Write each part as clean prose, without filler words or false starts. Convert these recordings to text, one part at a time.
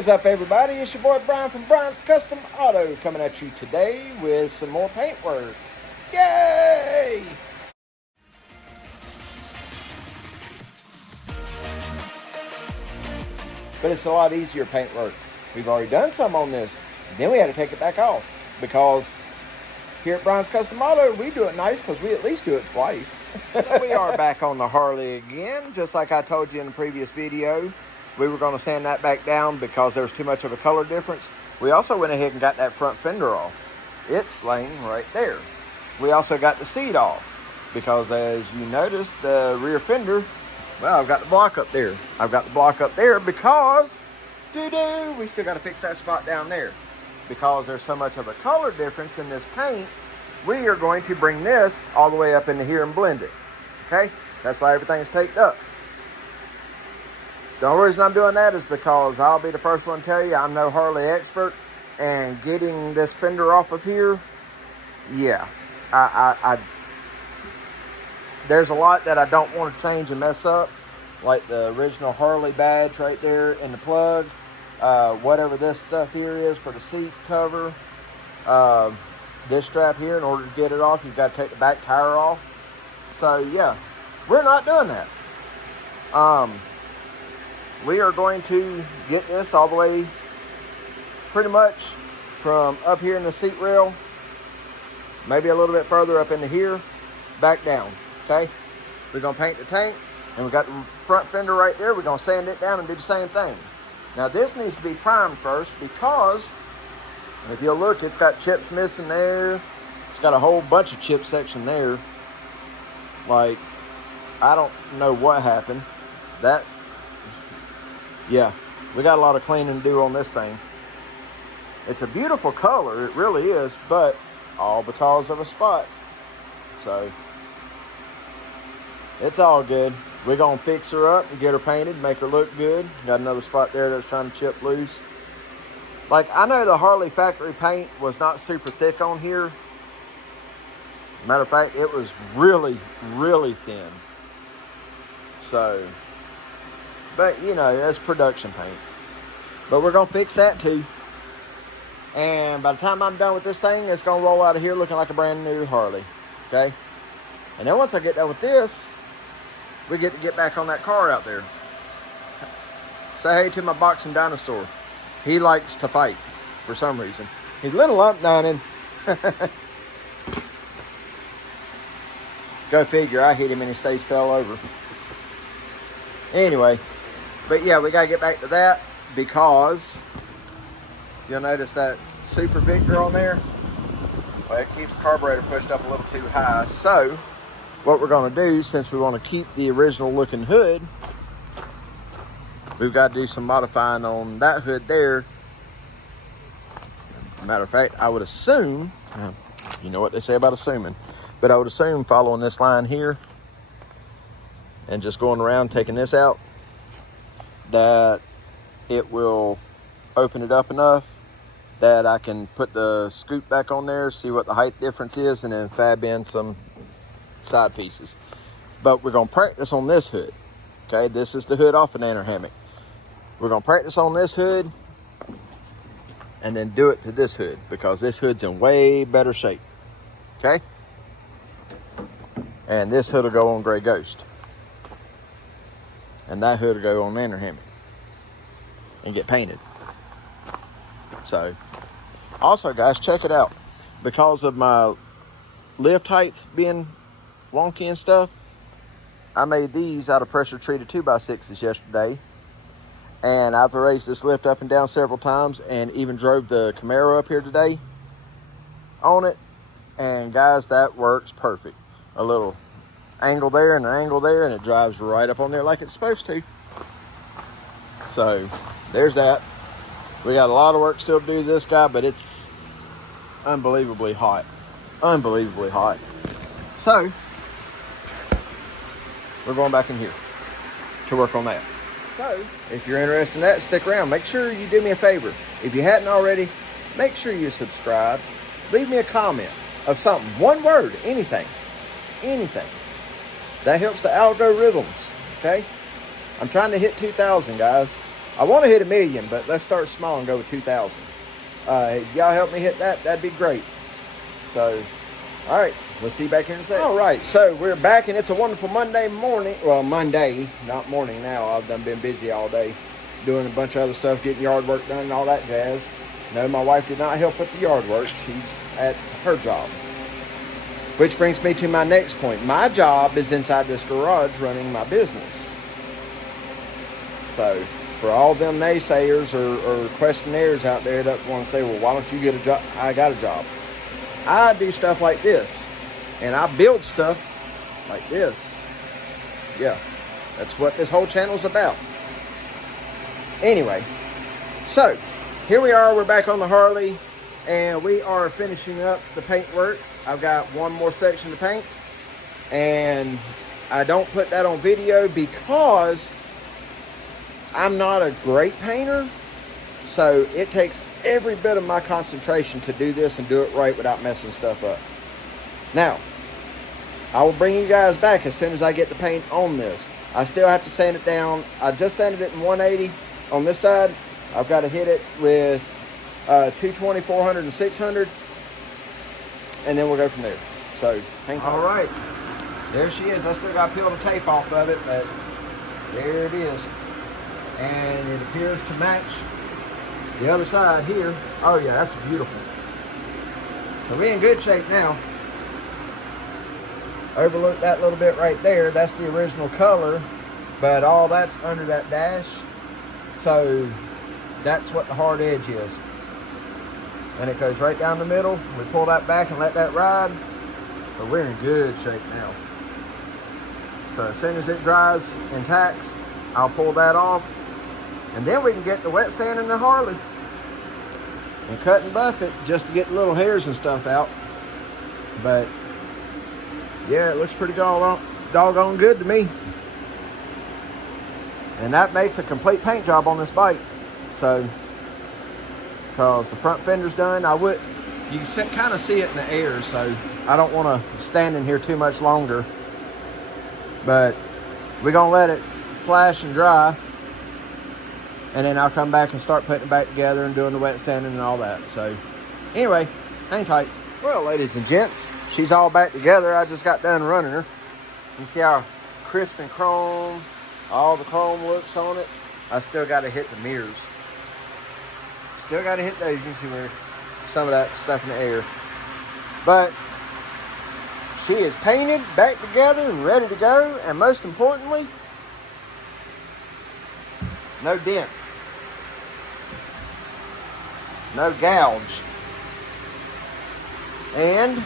is up, everybody? It's your boy Brian from Brian's Custom Auto coming at you today with some more paint work. Yay! But it's a lot easier paint work. We've already done some on this. Then we had to take it back off because here at Brian's Custom Auto, we do it nice because we at least do it twice. We are back on the Harley again, just like I told you in the previous video. We were going to sand that back down because there was too much of a color difference. We also went ahead and got that front fender off. It's laying right there. We also got the seat off because, as you noticed, the rear fender, well, I've got the block up there. I've got the block up there because, we still got to fix that spot down there. Because there's so much of a color difference in this paint, we are going to bring this all the way up into here and blend it. Okay? That's why everything's taped up. The only reason I'm doing that is because I'll be the first one to tell you I'm no Harley expert, and getting this fender off of here, yeah, there's a lot that I don't want to change and mess up, like the original Harley badge right there in the plug, whatever this stuff here is for the seat cover, this strap here. In order to get it off, you've got to take the back tire off. So yeah, we're not doing that. We are going to get this all the way pretty much from up here in the seat rail, maybe a little bit further up into here, back down, okay? We're going to paint the tank, and we got the front fender right there. We're going to sand it down and do the same thing. Now, this needs to be primed first because if you'll look, it's got chips missing there. It's got a whole bunch of chip section there. Like, I don't know what happened. Yeah, we got a lot of cleaning to do on this thing. It's a beautiful color, it really is, but all because of a spot. So, it's all good. We're going to fix her up and get her painted, make her look good. Got another spot there that's trying to chip loose. Like, I know the Harley factory paint was not super thick on here. Matter of fact, it was really, really thin. So, but, you know, that's production paint. But we're going to fix that too. And by the time I'm done with this thing, it's going to roll out of here looking like a brand new Harley. Okay? And then once I get done with this, we get to get back on that car out there. Say hey to my boxing dinosaur. He likes to fight for some reason. He's a little lump dining. Go figure, I hit him and his face fell over. Anyway. But yeah, we got to get back to that because you'll notice that Super Victor on there, well, it keeps the carburetor pushed up a little too high. So what we're going to do, since we want to keep the original looking hood, we've got to do some modifying on that hood there. Matter of fact, I would assume, you know what they say about assuming, but I would assume following this line here and just going around taking this out, that it will open it up enough that I can put the scoop back on there, see what the height difference is, and then fab in some side pieces. But we're going to practice on this hood. Okay, this is the hood off an Nanner hammock. We're going to practice on this hood and then do it to this hood because this hood's in way better shape. Okay? And this hood will go on Gray Ghost. And that hood will go on Nanner hammock and get painted. So, also guys, check it out. Because of my lift height being wonky and stuff, I made these out of pressure treated 2x6s yesterday. And I've raised this lift up and down several times and even drove the Camero up here today on it. And guys, that works perfect. A little angle there and an angle there, and it drives right up on there like it's supposed to. So there's that. We got a lot of work still to do to this guy, but it's unbelievably hot. Unbelievably hot. So we're going back in here to work on that. So if you're interested in that, stick around. Make sure you do me a favor. If you hadn't already, make sure you subscribe. Leave me a comment of something, one word, anything. That helps the algorithms, okay? I'm trying to hit 2,000, guys. I want to hit 1 million, but let's start small and go with 2,000. Y'all help me hit that, that'd be great. So, all right, we'll see you back here in a second. All right, so we're back, and it's a wonderful Monday morning. Well, Monday, not morning now. I've been busy all day doing a bunch of other stuff, getting yard work done and all that jazz. No, my wife did not help with the yard work. She's at her job. Which brings me to my next point. My job is inside this garage running my business. So, for all them naysayers or questionnaires out there that want to say, well, why don't you get a job? I got a job. I do stuff like this. And I build stuff like this. Yeah, that's what this whole channel is about. Anyway, so here we are. We're back on the Harley. And we are finishing up the paint work. I've got one more section to paint. And I don't put that on video because I'm not a great painter, so it takes every bit of my concentration to do this and do it right without messing stuff up. Now, I will bring you guys back as soon as I get the paint on this. I still have to sand it down. I just sanded it in 180 on this side. I've got to hit it with 220, 400, and 600, and then we'll go from there. So, hang tight. All right, there she is. I still got to peel the tape off of it, but there it is. And it appears to match the other side here. Oh yeah, that's beautiful. So we're in good shape now. Overlook that little bit right there. That's the original color, but all that's under that dash. So that's what the hard edge is. And it goes right down the middle. We pull that back and let that ride. But we're in good shape now. So as soon as it dries and tacks, I'll pull that off. And then we can get the wet sand in the Harley and cut and buff it just to get the little hairs and stuff out. But yeah, it looks pretty doggone good to me. And that makes a complete paint job on this bike. So, because the front fender's done, you can kind of see it in the air, so I don't want to stand in here too much longer. But we're going to let it flash and dry. And then I'll come back and start putting it back together and doing the wet sanding and all that. So, anyway, hang tight. Well, ladies and gents, she's all back together. I just got done running her. You see how crisp and chrome, all the chrome looks on it. I still got to hit the mirrors. Still got to hit those. You can see where some of that stuff in the air. But she is painted, back together, and ready to go. And most importantly, no dent. No gouge. And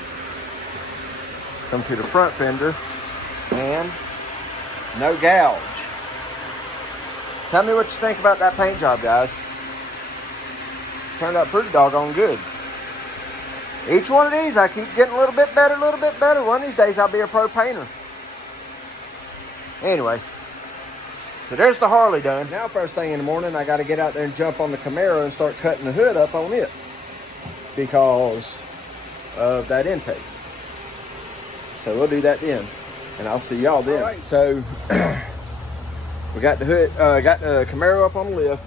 come to the front fender and no gouge. Tell me what you think about that paint job, guys. It's turned out pretty doggone good. Each one of these, I keep getting a little bit better, a little bit better. One of these days, I'll be a pro painter. Anyway, so there's the Harley done. Now, first thing in the morning, I got to get out there and jump on the Camero and start cutting the hood up on it because of that intake. So we'll do that then, and I'll see y'all then. All right, so we got the hood, got the Camero up on the lift.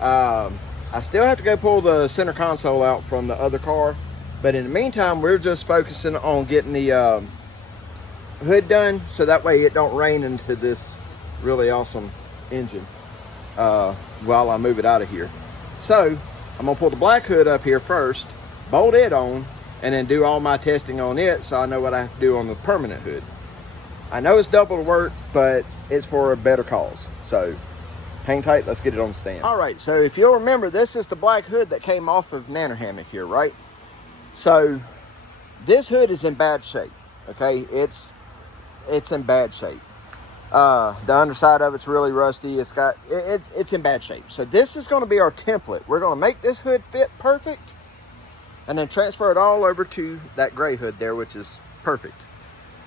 I still have to go pull the center console out from the other car, but in the meantime, we're just focusing on getting the hood done, so that way it don't rain into this really awesome engine while I move it out of here. So I'm gonna pull the black hood up here first, bolt it on, and then do all my testing on it so I know what I have to do on the permanent hood. I know it's double the work, but it's for a better cause. So hang tight, let's get it on the stand. All right, so if you'll remember, this is the black hood that came off of Nano Hammock here, right? So this hood is in bad shape, okay? It's in bad shape. The underside of it's really rusty. It's in bad shape. So this is going to be our template. We're going to make this hood fit perfect and then transfer it all over to that gray hood there, which is perfect.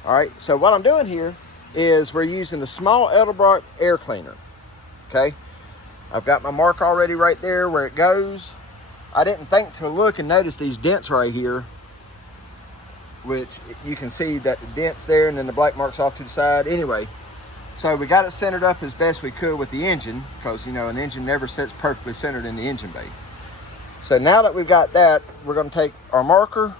All right, so what I'm doing here is we're using the small Edelbrock air cleaner. Okay, I've got my mark already right there where it goes. I didn't think to look and notice these dents right here, which you can see that the dents there and then the black marks off to the side. Anyway, So we got it centered up as best we could with the engine, because you know an engine never sits perfectly centered in the engine bay. So now that we've got that, we're going to take our marker.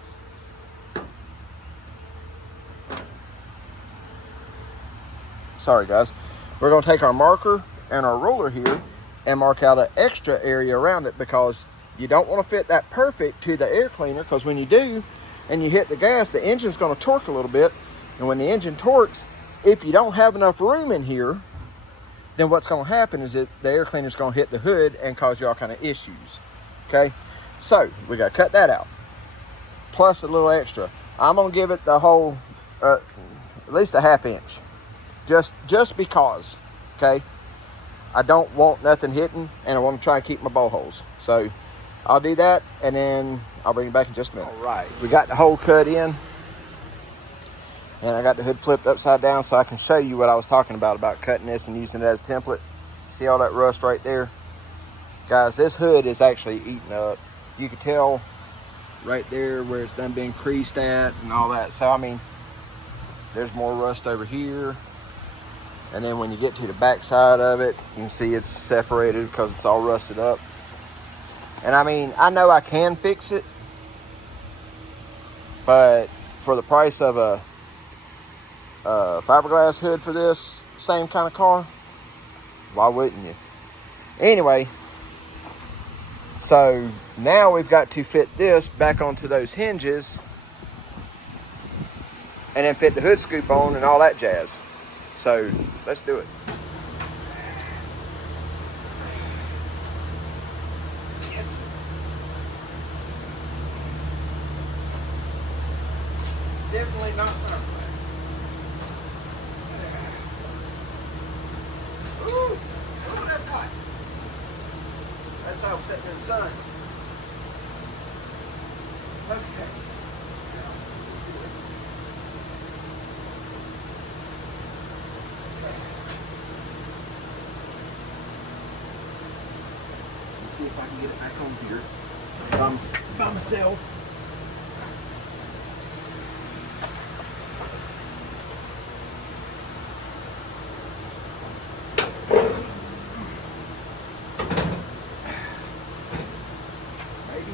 Sorry guys. We're going to take our marker and our ruler here and mark out an extra area around it, because you don't want to fit that perfect to the air cleaner, because when you do and you hit the gas, the engine's going to torque a little bit. And when the engine torques, if you don't have enough room in here, then what's going to happen is that the air cleaner's going to hit the hood and cause you all kind of issues. Okay, so we got to cut that out, plus a little extra. I'm going to give it the whole, at least a 1/2 inch, just because. Okay, I don't want nothing hitting, and I want to try and keep my bowl holes. So I'll do that, and then I'll bring it back in just a minute. All right, we got the hole cut in, and I got the hood flipped upside down so I can show you what I was talking about cutting this and using it as a template. See all that rust right there? Guys, this hood is actually eaten up. You can tell right there where it's done been creased at and all that. So, I mean, there's more rust over here. And then when you get to the back side of it, you can see it's separated because it's all rusted up. And I mean, I know I can fix it, but for the price of a fiberglass hood for this same kind of car, why wouldn't you? Anyway, so now we've got to fit this back onto those hinges and then fit the hood scoop on and all that jazz. So let's do it. Yes. Definitely not fiberglass. Ooh, that's hot. That's how I'm sitting in the sun. Okay. See if I can get it back on here by myself. Maybe.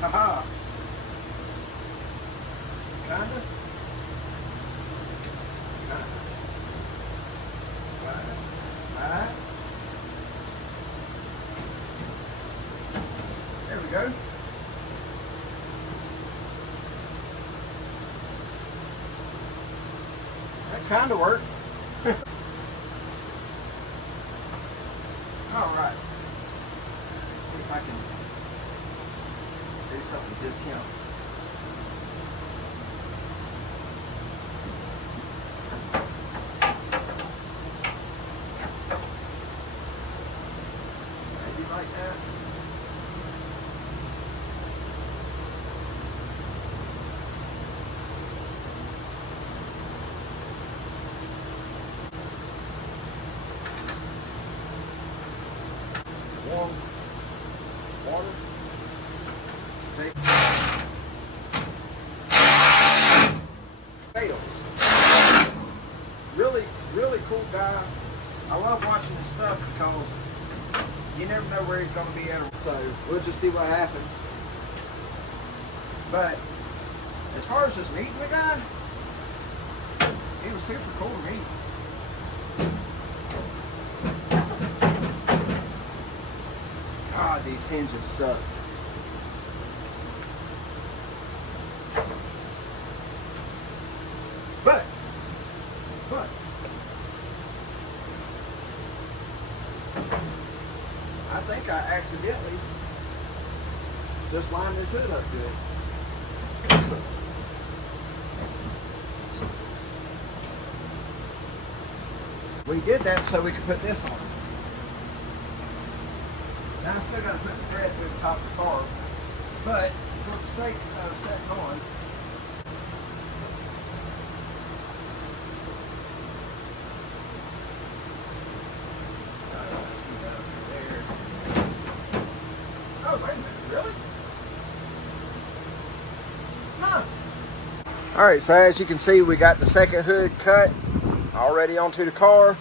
Haha. Kinda. There we go. That kind of worked. All right. Let's see if I can do something with this him. Maybe like that. Warm water. Fails. Really, really cool guy. I love watching his stuff because you never know where he's going to be at. So we'll just see what happens. But as far as just meeting the guy, he was super cool to meet. God, these hinges suck. But I think I accidentally just lined this hood up good. We did that so we could put this on. Now I'm still got to put the thread through the top of the car, but for the sake of setting on, let's see that over there. Oh, wait a minute, really? Huh. All right, so as you can see, we got the second hood cut already onto the car.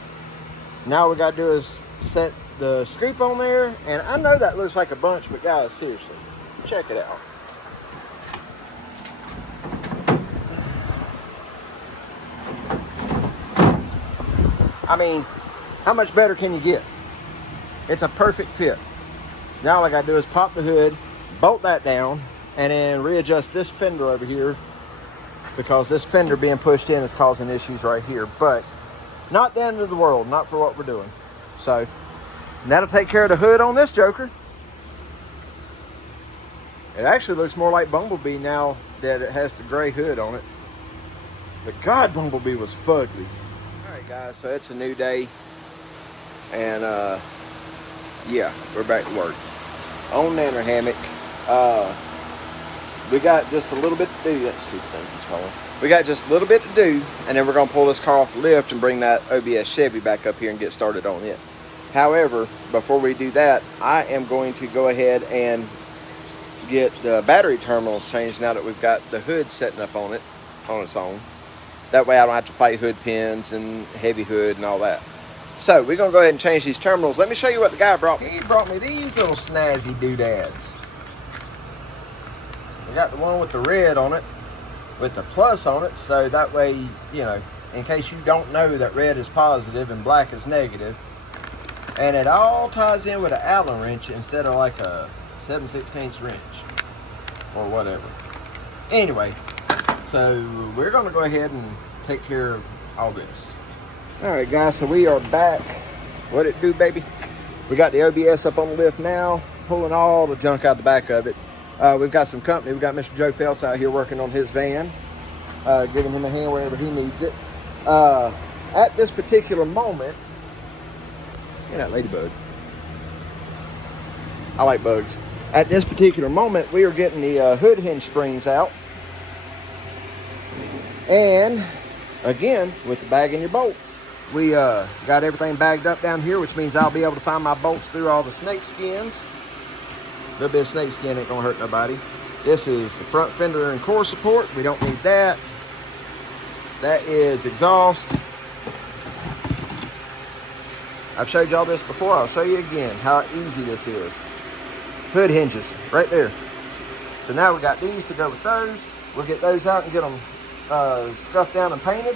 Now we got to do is set the scoop on there. And I know that looks like a bunch, but guys, seriously, check it out. I mean, how much better can you get? It's a perfect fit. So now all I got to do is pop the hood, bolt that down, and then readjust this fender over here, because this fender being pushed in is causing issues right here. But not the end of the world, not for what we're doing. So that'll take care of the hood on this joker. It actually looks more like Bumblebee now that it has the gray hood on it. But God, Bumblebee was fugly. All right, guys, so it's a new day. And yeah, we're back to work on Nanner Hammock. We got just a little bit to do. That's stupid thing he's calling. We got just a little bit to do, and then we're gonna pull this car off the lift and bring that OBS Chevy back up here and get started on it. However, before we do that, I am going to go ahead and get the battery terminals changed now that we've got the hood setting up on it on its own. That way I don't have to fight hood pins and heavy hood and all that. So we're gonna go ahead and change these terminals. Let me show you what the guy brought me. He brought me these little snazzy doodads. We got the one with the red on it, with the plus on it, so that way, you know, in case you don't know that red is positive and black is negative. And it all ties in with an Allen wrench instead of like a 7/16 wrench or whatever. Anyway, so we're gonna go ahead and take care of all this. All right, guys, so we are back. What it do, baby? We got the OBS up on the lift now, pulling all the junk out the back of it. We've got some company. We've got Mr. Joe Phelps out here working on his van, giving him a hand wherever he needs it. At this particular moment, you're not ladybug. I like bugs. At this particular moment, we are getting the hood hinge springs out. And again, with the bag in your bolts. We got everything bagged up down here, which means I'll be able to find my bolts through all the snake skins. A little bit of snake skin ain't gonna hurt nobody. This is the front fender and core support. We don't need that. That is exhaust. I've showed y'all this before. I'll show you again how easy this is. Hood hinges right there. So now we got these to go with those. We'll get those out and get them scuffed down and painted,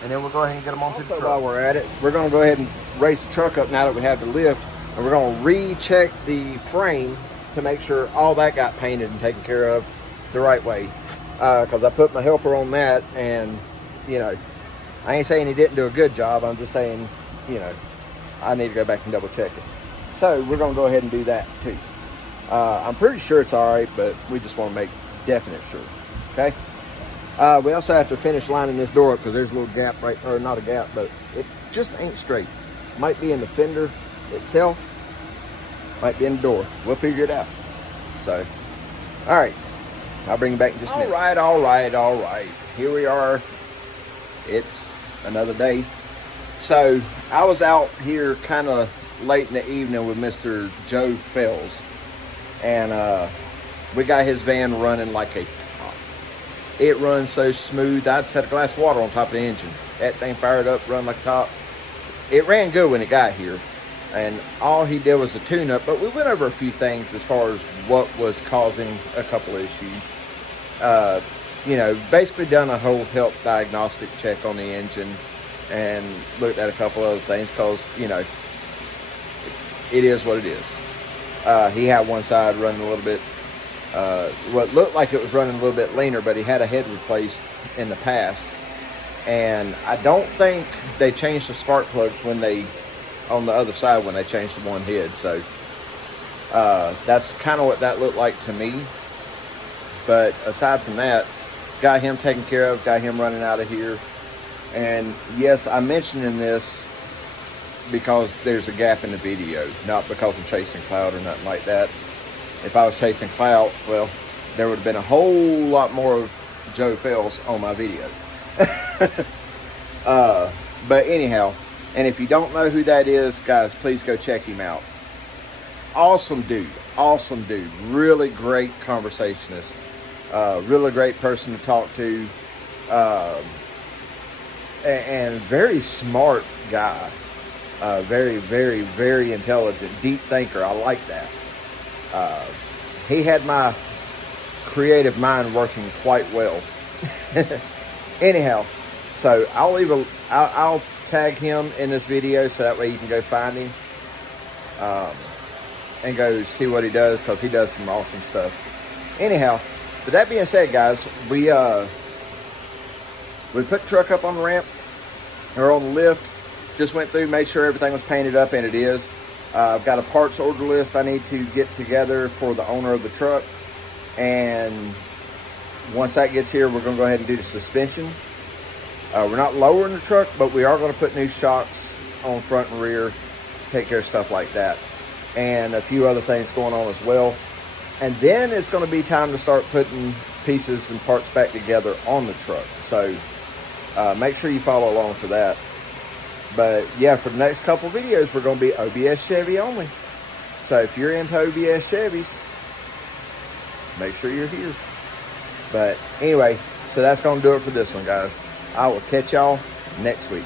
and then we'll go ahead and get them onto the truck. While we're at it, we're going to go ahead and raise the truck up now that we have the lift, and we're going to recheck the frame to make sure all that got painted and taken care of the right way. Because I put my helper on that, and you know, I ain't saying he didn't do a good job. I'm just saying, you know, I need to go back and double check it. So we're going to go ahead and do that too. I'm pretty sure it's all right, but we just want to make definite sure. Okay. We also have to finish lining this door up because there's a little gap right, or not a gap, but it just ain't straight. Might be in the fender itself, might be in the door. We'll figure it out. So, all right, I'll bring you back in just a minute. All right. Here we are. It's another day. So I was out here kind of late in the evening with Mr. Joe Fells, and we got his van running like a top. It runs so smooth. I'd set a glass of water on top of the engine. That thing fired up, run like a top. It ran good when it got here, and all he did was a tune-up, but we went over a few things as far as what was causing a couple of issues. You know, basically done a whole health diagnostic check on the engine and looked at a couple other things because, you know, it is what it is. He had one side running a little bit, what looked like it was running a little bit leaner, but he had a head replaced in the past. And I don't think they changed the spark plugs when they, on the other side, when they changed the one head. So that's kind of what that looked like to me. But aside from that, got him taken care of, got him running out of here. And yes, I'm mentioning this because there's a gap in the video, not because I'm chasing clout or nothing like that. If I was chasing clout, well, there would have been a whole lot more of Joe Fells on my video. But anyhow, and if you don't know who that is, guys, please go check him out. Awesome dude, really great conversationist, really great person to talk to. And very smart guy. Very, very, very intelligent, deep thinker. I like that. He had my creative mind working quite well. Anyhow, so I'll tag him in this video so that way you can go find him and go see what he does, because he does some awesome stuff. Anyhow, with that being said, guys, we put the truck up on the ramp, or on the lift. Just went through, made sure everything was painted up, and it is. I've got a parts order list I need to get together for the owner of the truck. And once that gets here, we're going to go ahead and do the suspension. We're not lowering the truck, but we are going to put new shocks on front and rear, take care of stuff like that. And a few other things going on as well. And then it's going to be time to start putting pieces and parts back together on the truck. So make sure you follow along for that. But yeah, for the next couple videos, we're going to be OBS Chevy only. So if you're into OBS Chevys, make sure you're here. But anyway, so that's going to do it for this one, guys. I will catch y'all next week.